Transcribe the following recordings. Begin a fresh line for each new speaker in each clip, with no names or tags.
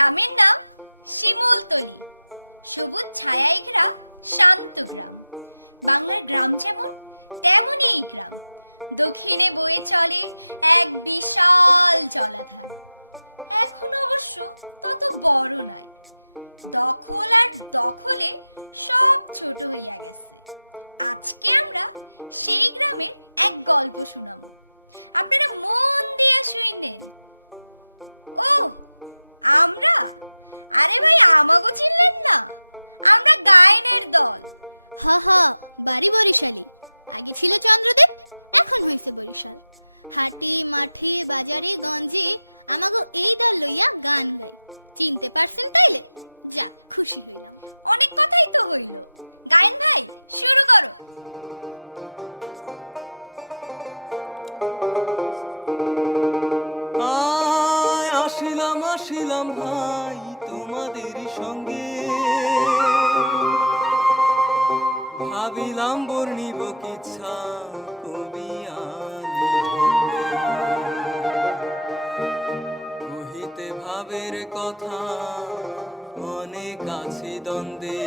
গ্রামের নাম শিমুলতলি। সবুজ ছায়ায় ঘেরা শান্ত গ্রাম। বাংলার গ্রাম যেমন, তেমনই এই গ্রাম। দক্ষিণে বয়ে চলে এক বিশাল জলাধার। এখন অবশ্য তত বড় নয়। দখল আর দখলে সব ছোট হইয়া গেছে। আজকে আমরা সেই গ্রামের এক গল্প শুনাবো। আপনারা মন দিয়া শুইনেন ও আমরা? আরে ভাই আমাগো চিনলেন না। আমরা গায়নের দল।
হা হা বাড়ি বরিশালী আগে ছিল চন্দ্রদেব এখন হয়েছে বরিশাল। হাটে মাঠে বাজারে গঞ্জে আমাগো এই দল লইয়া গান গাই। চিনতে পারছেন তাইলে? যাক খুশি হইলাম।
অনেক কথাই তো হইল। গায়ন ভাই শুরু করো।
আসিলাম আসিলাম ভাই তোমাদের সঙ্গে ভাবিলাম, বর্ণিব কিচ্ছা কবি। কহিতে ভাবের কথা অনেক আছে দ্বন্দ্বে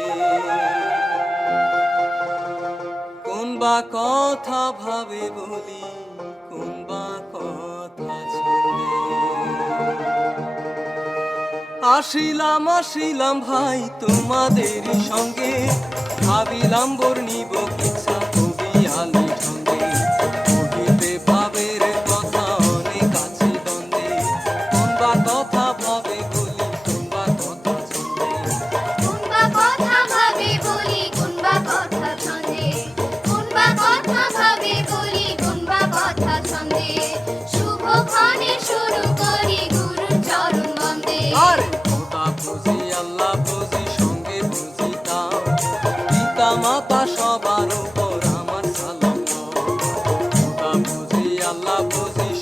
কোন বা কথা ভাবে বলি আসিলাম আসিলাম ভাই তোমাদের সঙ্গে। ভাবিলাম বর্ণিব সবার উপর আমার সালাম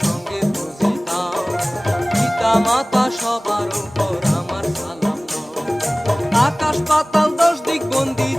সঙ্গে বুঝি তাও পিতা মাতা সবার উপর আমার সালাম আকাশ পাতাল দশ দিক বন্দি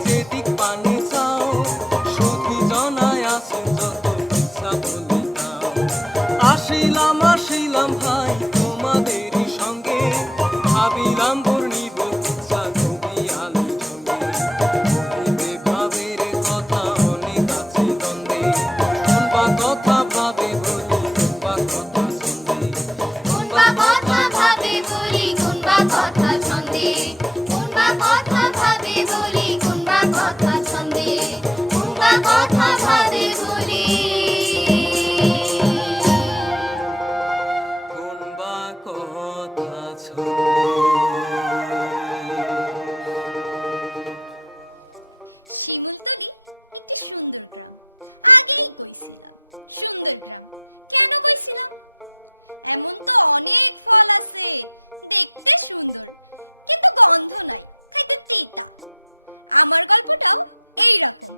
শিমুলতলি একটি সুন্দর গ্রাম। আগেই কইছিলাম, সুন্দর গ্রাম। কেন কইছিলাম? এমন তো অনেক ফল আছে, দেখতে সুন্দর, কিন্তু গন্ধ নাই, খাইতে তিতা। আমার গল্পটাও এই রকম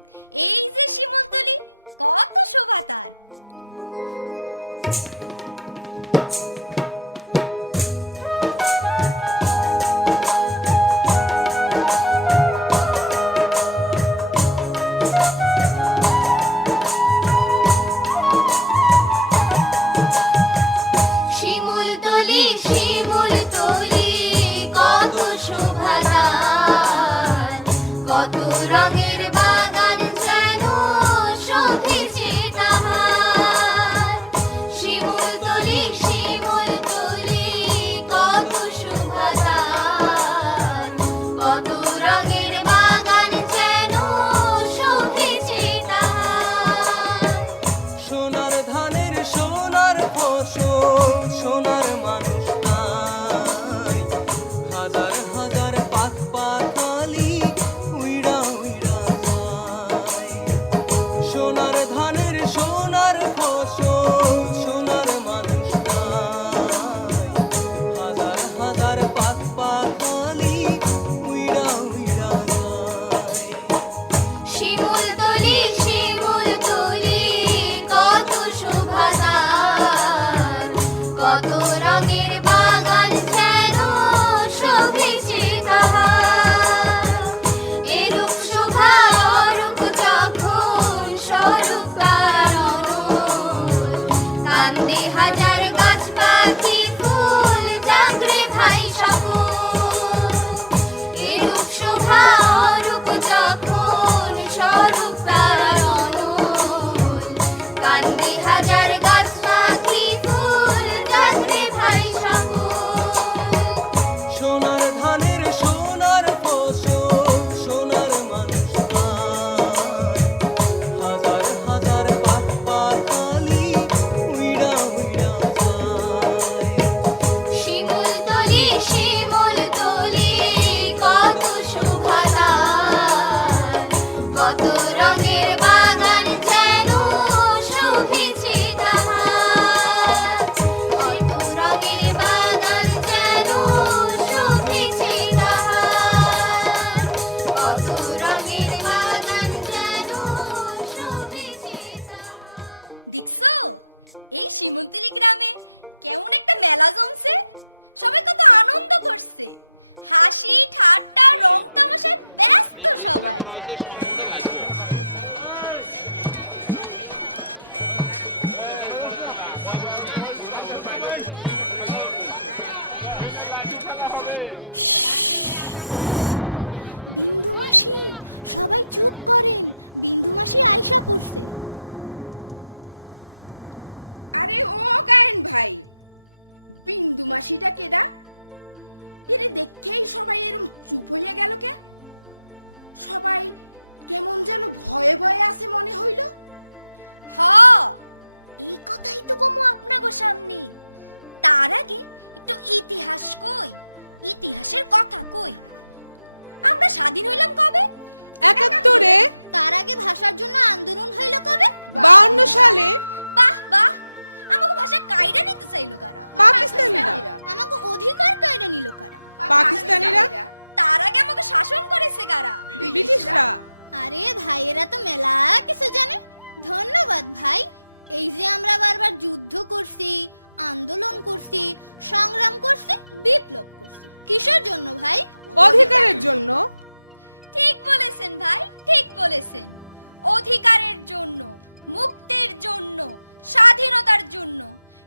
এই যে শিমুলতলি, কত শোভা তার। সবাই
চুপ করেন। বিন্দু মাসি আয়সা পড়ছে।
আরে ও গায়েন ভাই বিন্দু মাসিটা কেডা? এরে দেখেই সবাই এরম চুপ হইয়া গেল কে? সবাই কেমন যেন ভয়ে ভয়ে আছে মনে হইল।
হ এই কথাই তো কমু আপনাগো সামনে। তার আগে একটু ইতিহাস কই ইতিহাসের কথা কই। আমরা স্বাধীন হইলাম কবে?
একাত্তরে
তার আগে ভাষার জন্য আন্দোলন হইল কবে?
বাউন্ন সালে
বাহ বাহ। আমাকে ভাষা কাইরা নিতে চাইলো কারা?
পাকিস্তানিরা।
আমাকে অধিকার কায়রা নিল কারা?
পাকিস্তানিরা।
তার আগে আমাকে শাসন করেছে কারা?
ব্রিটিশরা।
আরে ভাইয়েরা তো মেলা কিছু জানে। ধন্যবাদ ভাই। এই যে আমরা বারবার যুদ্ধ করছি আন্দোলন করছি সংগ্রাম করছি বিপ্লব করছি। কিসের জন্য ভাই?
অধিকারের জন্য।
ঠিক বলেছেন ভাই, ঠিক বলেছেন। অধিকারের জন্য, মুক্তির জন্য, স্বাধীনতার জন্য।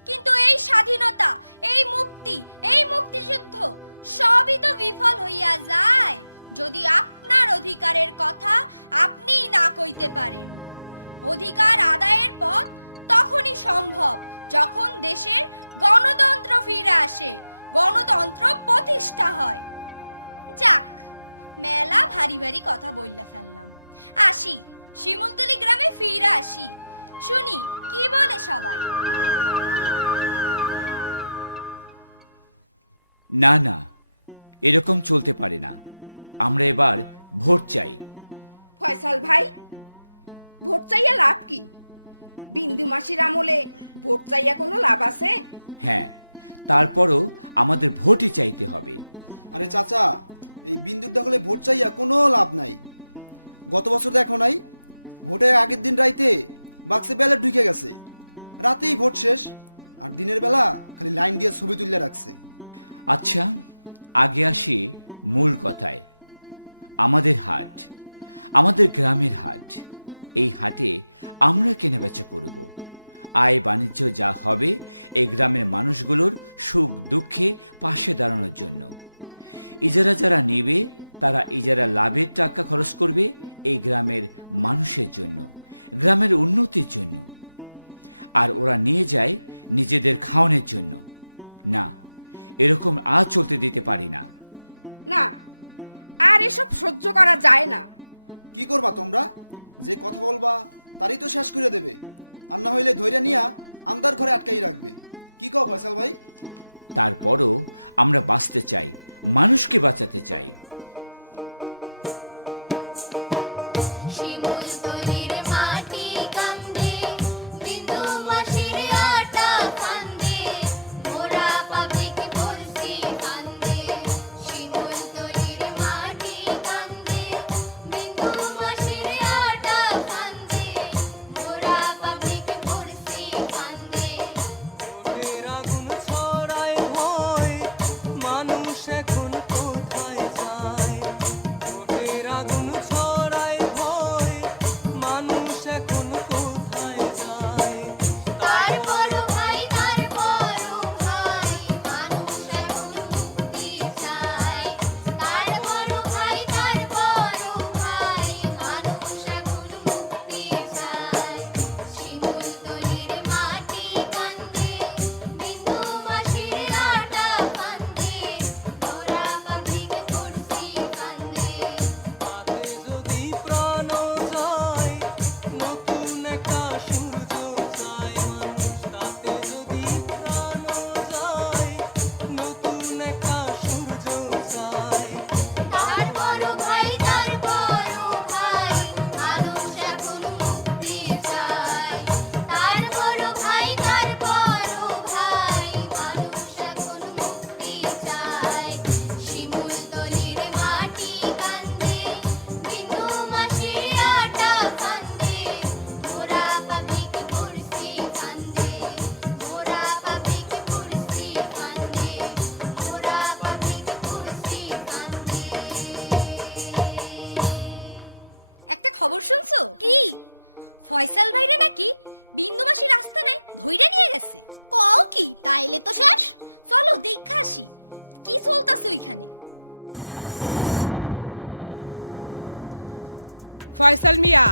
কিন্তু এই স্বাধীনতা, এই মুক্তি, এই মুক্তিযুদ্ধ সবই তো বিফল হইয়া যায়, যদি আপনার অধিকারের কথা আপনিই না কইতে পারেন। অধিকার আদায়ের পথ তখনই সম্ভব, যখন দেশের গণতন্ত্র ফিরে আসে, গণতন্ত্র প্রতিষ্ঠা হয়। যাক মেলা ভারী ভারী কথা বললা ফেললাম। আসি শিমুলতলি গ্রামে ফিরে আসি। শুনি কি বলে সবাই?
না না এরকম চলতে পারে না। আমরা এবার ভোট চাই।
ফয়সাল ভাই ভোট চাইয়া লাভ কি? বিন্দু মাসির আমলে ভোট চাইয়া কোনো লাভ আছে?
হ্যাঁ তারপরও আমাদের ভোটই চাইতে হবে।
আরে চাচা এই বিন্দুর দখলে ভোট চাইয়া কোনো লাভ নাই। গত বছর দেখো নাই ভোটের আগের দিন রাইতে বাক্সে ব্যালট ঢুকে গেছে। রাতেই ভোট শেষ, আর দিনের বেলা খালি লাইন দিয়ে ছবি তুলে রাখছে।
আচ্ছা আগে আসি মূল কথায়। আমাদের হাট, আমাদের গ্রামের হাট, এই হাটে আমরা কেনাবেচা করব। আয় বাণিজ্য যা হবে, এই গ্রামের মানুষগুলোর সুখ দুঃখে পাশে দাঁড়ানোর জন্য। ইজারা যারা নেবে তারা ইজারা লাভের টাকা খরচ করবে এই গ্রামের মানুষের জন্য গ্রামের উন্নতির জন্য। আর ওরা নিয়ে যায় নিজেদের খাওয়ানোর জন্য। না এরকম আর চলতে দিতে পারি না।
না আর এসব সহ্য করা যায় না।
কি করবা তোমরা? যে কথা বলবা তারই তো শেষ করে দেবে। আর না হইলে ধৈর্য নিয়া আন্দার ঘরে আটকাই রাখবে। কি কও ফয়সাল ভাই?
তারপরও আমরা বাঁচতে চাই। মানুষকে বাঁচাতে চাই।
শুনছো? কি? ফয়সাল ভাইরে নাকি বিন্দু মাসি রাস্তা নাই ধইরা নিয়ে গেছে।
কও কি তাইলে তো শেষ।
চলো দেখা আসি। কি চলতেছে ওইখানে?
ফয়সাল মিয়া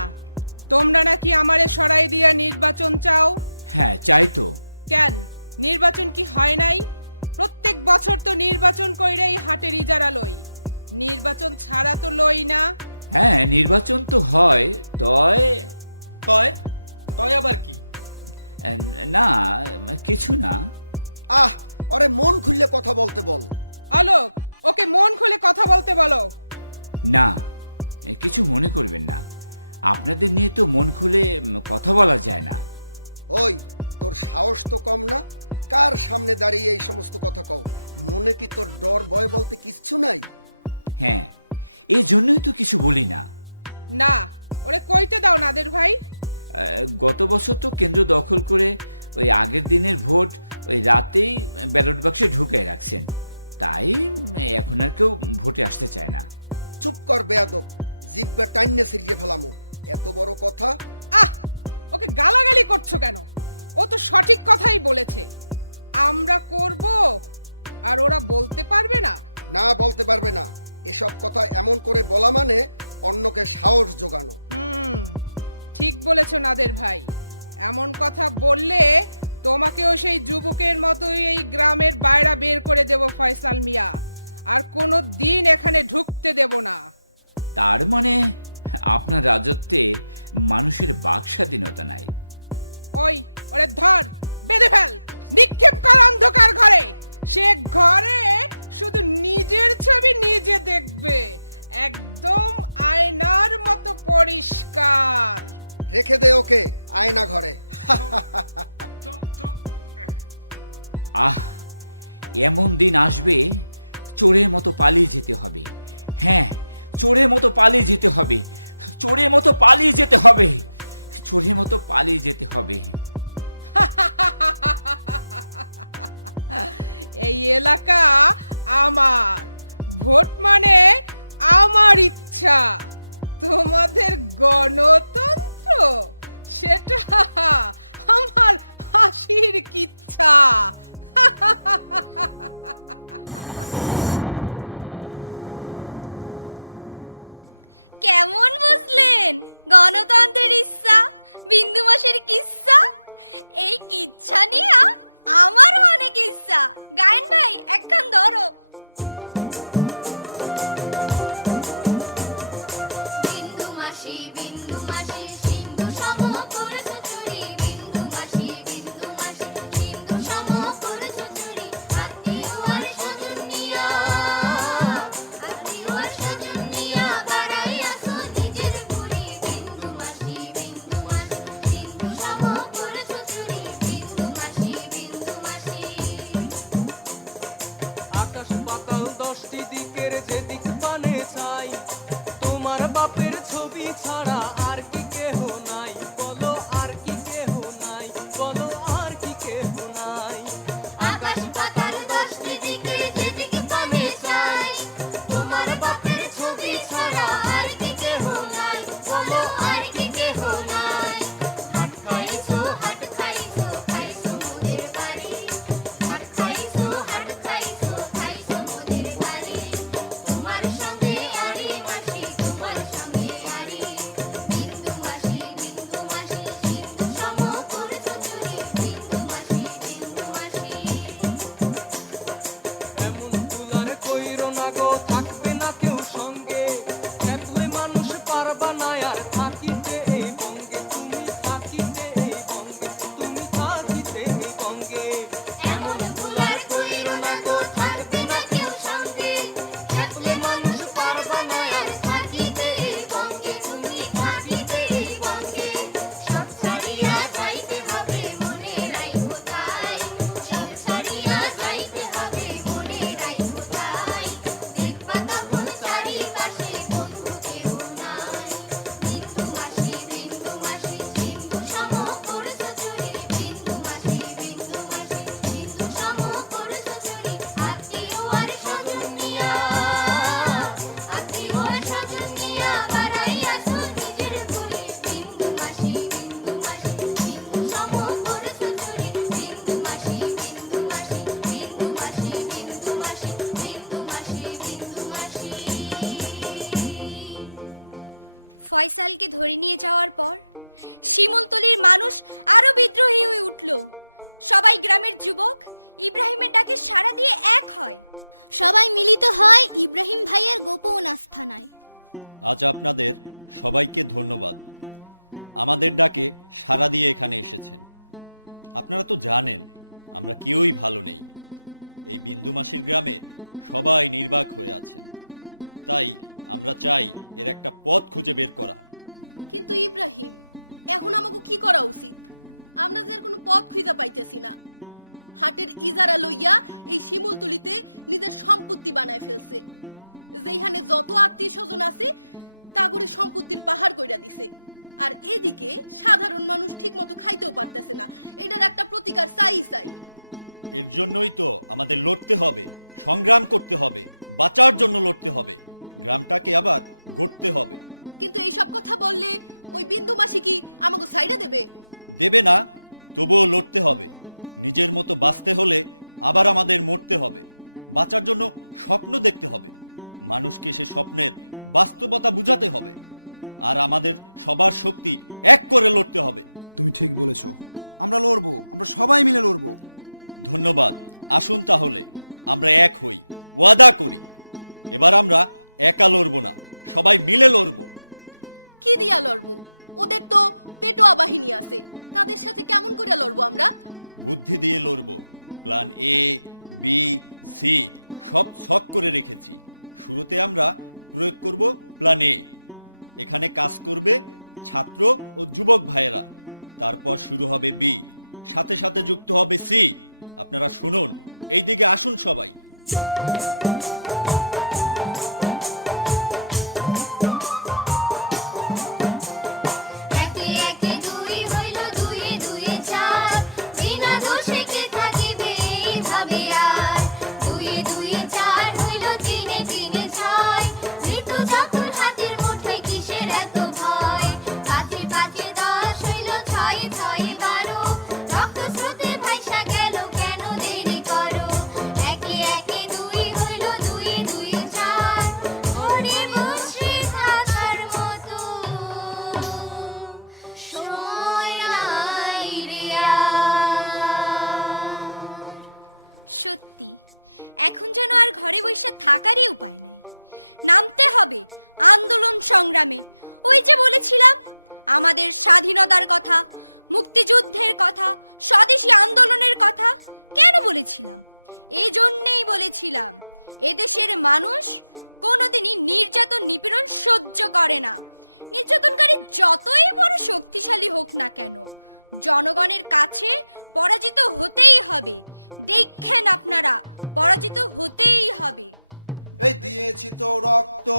তোমরা নাকি আমারে সরাই দিয়া নির্বাচন চাও?
হ্যাঁ চাই তো।
কেন? নির্বাচন কি হয় নাই? প্রত্যেক বছর তো নির্বাচন কইরেই হাটের ইজারা লই। নির্বাচন ছাড়া তো লই না।
হ্যাঁ নির্বাচন তো হয় তয়
তয়? তয় আবার কি?
না কিছু না।
আহ আরে মন খুললে কথা বলতে বল।
আলোক ওকে মন খুলে কথা বলতে বলো।
না কিছু মনে করবেন না। আপনাদের নিয়ে তো মন খুলে কথা বলা যায় না।
ওই তোর সাহস তো কম না? কার সামনে দাঁড়িয়ে এই সমস্ত কথা কও? মনে কি তোর ডর ভয় বলতে কিচ্ছু নাই?
হ্যাঁ এই জন্যই তো কিছু বলি না।
না ওরে কইতে দাও নাদের ভাই।
গত বছর তো কেন্দ্র দখল করে ওই আগের দিনের ভোট ওই রাতেই ব্যালট বাক্সে ঢুকে রাখছেন। তাই এখন আর কেউ ভোটে আসতে চায় না।
চুপ কর বেয়াদব জিব্বা টাইনে সিরিয়ে ফেলামো। এত বড় কথা?
আহ ওকে গালাগালি করছ কেন? ও তো সঠিক কথাই বলেছে। আমরা করব আর ওরা বলতে পারবে না।
না বলতে পারবে না। এসব কথা এমন করে বলা মানে অন্যকে সাহস জোগানো।
হুম ঠিক বলেছ নাদের ভাই। এমন কথা বললে তোমাকেও সেই যুবকের মতোই এই গ্রামের বাইরা বের করে দেব ফয়সাল মিয়া। আর কোনো দিন এখানে ঢুকতে দেব না।
তার মানে আপনার রাজত্বে মানুষের বাক স্বাধীনতা নাই।
ওই ওরে ধর বেঁধে ফেল। নিক্ষেপ কর অন্ধকার ঘরে। সে ঘরে শুধু নিজের ছবি নিজে দেখবে। একদম আয়নার মতো পরিষ্কার।
রেখে দে ওকে আয়না ঘরে।
আহ এমন দিন আসবে চোরের মতো পালিয়ে যেতে হবে। হ্যাঁ চোরের মতো পালিয়ে যেতে হবে। চোরের মতো পালিয়ে যেতে হবে। চোরের মতো পালিয়ে যেতে হবে।
এই এলাকা আমার। ভোট মানে আমার ইচ্ছা। তোমাদের গণতন্ত্র, সেটা আমার হাসির কিচ্ছা।
কেমন বুঝলেন? গণতন্ত্রের ইচ্ছা, বিন্দু মাসের কিচ্ছা? এই কিচ্ছা নিয়া আমারও অনেক ইচ্ছা গায়েন ভাই একখান ধরো। ফয়সালকে ধরে নিয়ে যাওয়ার পর শিমুলতলির মানুষ আরও বিদ্রোহী হয়ে উঠল। সবাই গ্রামের যুবক ইব্রাহিমের ডাকে সাড়া দিয়ে এক হয়।
সবাই মিলিত হয় ইব্রাহিম ভাইয়ের গোপন আস্থানায়।
আজ আপনাদের সবাইকে ধন্যবাদ। আমাদের ডাকে সাড়া দিয়ে এখানে এসেছেন। আপনারা তো জানেন আমরা কেউই ভালো নেই। এই বিন্দু মাসির গ্রামে সবাই নির্বাক হয়ে আছেন। তাই আমরা চাই এর একটা পথ খুঁজে বের করা
কিন্তু ইব্রাহিম এখন আমাকে কি করা উচিত? আমরা যে আর কোনো পথ খুঁজে পাইতেছি না। হাটের ইজারা লইয়া এই শিমুলতুলিতে নিজের সম্পত্তি বানায় ফেলছে। যেইখানে যত আত্মীয় স্বজন আছে তা করে সম্পত্তির পাহাড় কইরা দিছে। আর এদিকে সাধারণ মানুষ ঠিক মতো খাইতেও পারতেছে না। এটার একটা প্রতিকার চাই চাই।
এর জন্যই তো আমাদের লড়তে হবে সংগ্রাম করতে হবে বাঁচার জন্য লড়তে হবে। গ্রামটাকে আবার গড়তে হবে।
কিন্তু এইসব কথা বললে ওই বিন্দু মাসি কি আমাকে সাইডে দেবে?
দেবে না তবুও লড়তে হবে। নিজের মতো বাঁচতে হলে আবার আমাদের মরতে হবে। বাঁচার জন্য স্বপ্ন দেখতে হবে। মানুষকে সে স্বপ্নের বাস্তবতা বুঝাতে হবে। আর আমাদের সবার শক্তি এক করে লড়তে হবে।
তুমি ঠিক বলেছ। আমরা লড়বো আমরা সবাই মিলে লড়বো।
ধন্যবাদ। আসুন তাহলে আমরা এক হই ওয়াদা করি। এবার আমরা একা লড়বো না সবাই মিলে লড়বো।
কি দিয়া লড়বো? ওদের তো পেটোয়া বাহিনী আছে তাদের সাথে কেমন করে লড়বো আমরা?
বুদ্ধি দিয়ে লড়বো প্ল্যান এ বি সি সব ছক করে রেখেছি। শুরুতে আমরা প্রয়োগ করব প্ল্যান এ। এখানে কাজ করবে ছাত্র ও যুবক ভাইয়েরা। তারপর শুরু হবে বি সাথে সাথে যুক্ত হবে সি। আপনারা শুনুন এই দিকে আসুন সবাই।
থাকারই উপায় নাই। নামতে হবে আন্দোলন সংগ্রামে। ওই যে বলেছিলাম, আমাদের স্বাধীনতার কথা, মুক্তিযুদ্ধের কথা, স্বদেশী আন্দোলনের কথা, কেন বলেছিলাম? এই জন্যেই বলেছিলাম, এদেশের মানুষ কোনোদিনই নির্যাতন নিপীড়ন সহ্য করে না। নির্যাতনকারী যতই বড় শক্তিশালী হোক না কেন, জনগণের কাছে পরাজিত হতেই হবে। দেখেন আপনারা, পরাজিত হতেই হবে।
এই দিয়েছি তো রক্ত।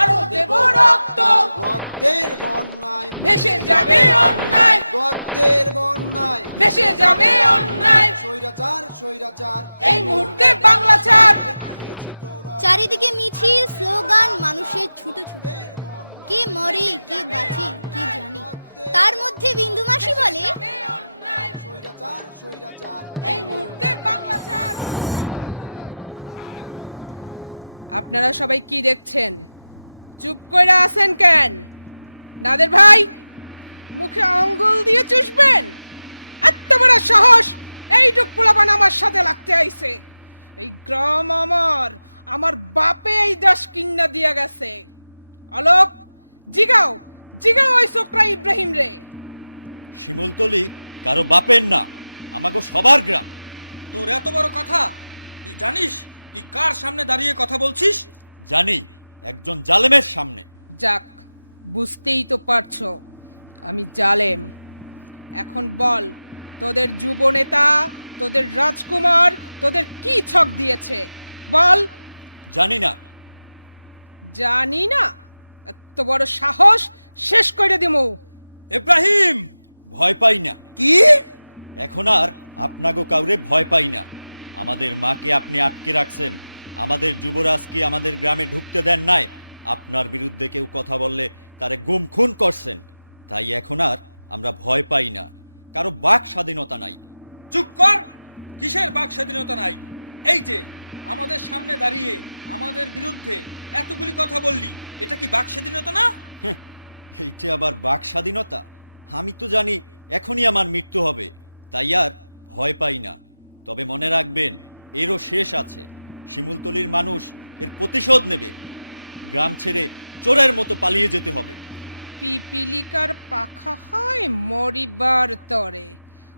আরও দেব রক্ত।
রক্তের বন্যায়।
ভেসে যাবে অন্যায়।
রক্তের বন্যায়।
ভেসে যাবে অন্যায়।
স্বৈরাচার স্বৈরাচার।
এই মুহূর্তে বাংলা ছাড়।
চারিদিকে মিছিল স্লোগান মানুষের ছুটো ছুটো। কে মরে কে বাঁচে কে জানে। তার মধ্যে বিন্দু মাসি বলে
স্বৈরাচার স্বৈরাচার।
এই মুহূর্তে আপনারা সবাই কি দেখছেন? চুপ করে আছেন কেন? নাদের ভাই মুখে আঙ্গুল দিয়ে চুষবেন? এত বড় সাহস এই পোলাপান আমার সাথে লাগতে আইছে। এই গ্রাম আমার আমার বাপে এই দশ কিন্না দিয়া গেছে। অলোক জিগাও জিগাও ওই ছোকরা ইব্রাহিম রে।
শিমুলতলি কারও বাপের না আমাকে সবার গ্রাম।
তোর এত বড় কথা তুই জানিস তুই কার সামনে দাঁড়িয়ে কথা বলছিস?
জানি একজন জালেমের সামনে।
যাক বুঝতেই তো পারছ আমি জালেম। এখন বল তোদের যুব নেতা তোদের রাজকুমার তোদের কি ছক দিয়েছে? বল।
জানি না।
জানি না? এত বড় সাহস শেষ করে দিমু।
ইব্রাহিম
ভয় পাই না।
কি?
এখন আর আপনাগো কাউরে ভয় পাই না। আমাদের মাকে আপনি আটকে রাখছেন। আমাদের যুবরাজকে আমাদের গ্রামে ঢুকতে দেন নাই? আপনার বিরুদ্ধে কেউ কথা বললে তারে গুম খুন করছেন। তাই এখন আর আমরা ভয় পাই না। কারও বাক স্বাধীনতা নাই।
চুপ কর! কিসের বাক স্বাধীনতা নাই? এই যে আমাদের সামনে দাঁড়িয়ে আমাদের বিরুদ্ধে এতগুলি কথা বললি এটা কি বাক স্বাধীনতা না?
এইটা আবার বাক স্বাধীনতা। আমি তো জানি এখনই আমার মৃত্যু হবে। তাই আর ভয় পাই না। তবে মনে রাখবেন এরও শেষ আছে। শিমুলতলির মানুষ এর প্রতিশোধ নেবে। গ্রাম ছেড়ে চোরের মতো পালিয়ে যেতে হবে।
পিপিলিকার পাখা হয় মরিবার তরে।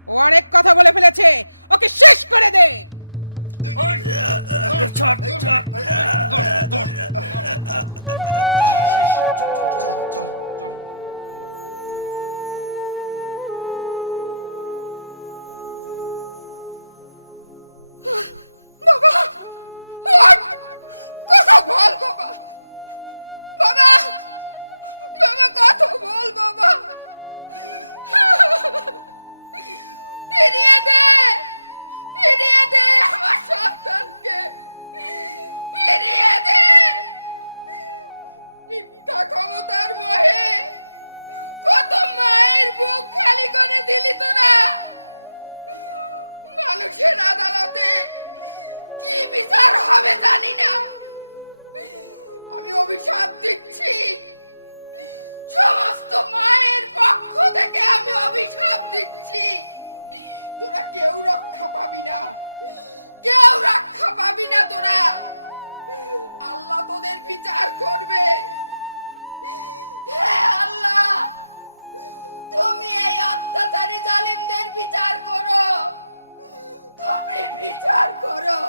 ও আরেক কথা বলে ফেলেছে ওকে শেষ করে দে!
কথা বিচার করবে। হে আল্লাহ তুমি এই অত্যাচারী জালিমদের বিচার করো। তুমি বিচার করো।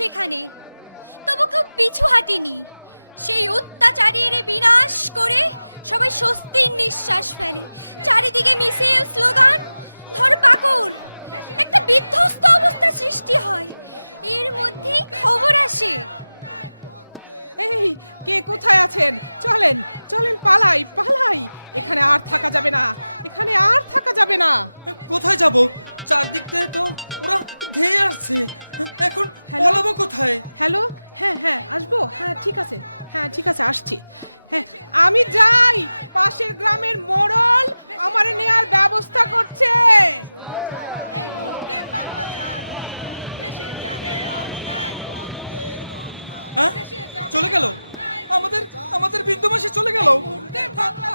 সেখানে। তবু কেউ পিছু হাঁটিনি। সেই অত্যাচারীর বিনাশ করে সবাই স্বস্তির নিঃশ্বাস ফেলে। চারিদিকে মিছিল স্লোগান ধর পাকড় একটা বিধ্বস্ত অবস্থা সৃষ্টি হয়। এর মধ্যেই খবর আসে।
এই কে কোথায় আছেন? চলেন চলেন পালাই পালাই। এখানে আর থাকা যাবে না। এখানে আর থাকা যাবে না।
কোথায় যাব? চারদিক থেকে তো ওরা ধেয়ে আসছে। এখন? পলাবো কোথায়?
হ্যালো হ্যাঁ হ্যাঁ আসব। হ্যাঁ ঠিক আছে। হ্যাঁ ঠিক আছে আসছি। হ্যাঁ আমি যাই। পাশের গ্রামের মোড়ল আমার নেয়ার ব্যবস্থা করছে।
হ্যাঁ? চলে গেল? আমাদের আমাদের বিন্দু মাসে চলে গেল?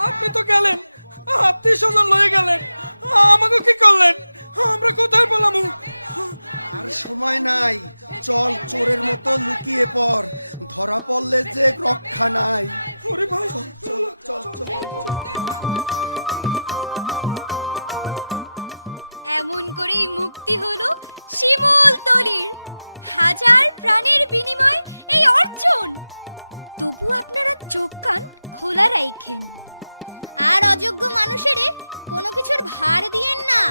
আপনি তো গেলেন। আত্মীয় স্বজন লয়ে গেলেন। আমাকে কি করলেন? আমরা কোথায় পেলাম
আর সময় নাই। চল চোরের মতো লুকিয়ে পড়। ধরা পড়লে যে রক্ষা নাই।
ওরে ভাই।
চল চল চল
এমন করেই মুক্তি হলো শিমুল তলির। হাজার প্রাণের বিনিময়ে এই অর্জন। তবু আপনারা চোখ কান খোলা রাইখেন।
আর অযোগ্য মানুষেরে কোনো কিছুর ভার দিয়েন না।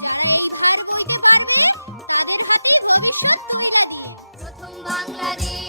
যারা এই ভার বইতে পারবে তাদের হাতেই ভবিষ্যৎ তৈলা দিয়ে। প্রথম বাংলাদেশ।